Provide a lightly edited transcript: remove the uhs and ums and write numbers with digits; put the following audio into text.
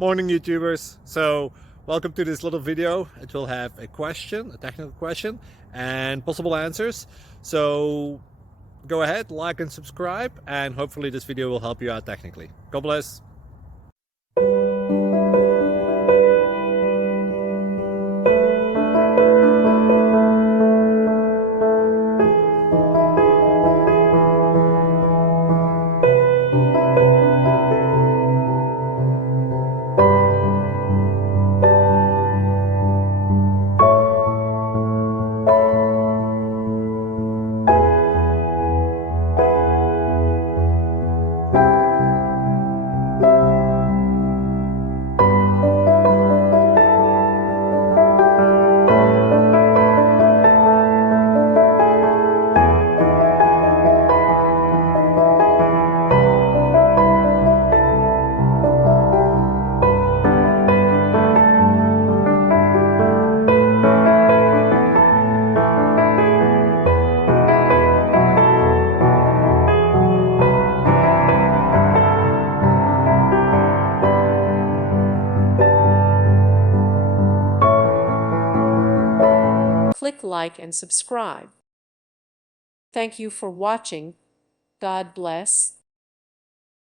Morning YouTubers. So welcome to this little video. It will have a question, a technical question, and possible answers. So go ahead, like and subscribe, and hopefully this video will help you out technically. God bless. Click like and subscribe. Thank you for watching. God bless.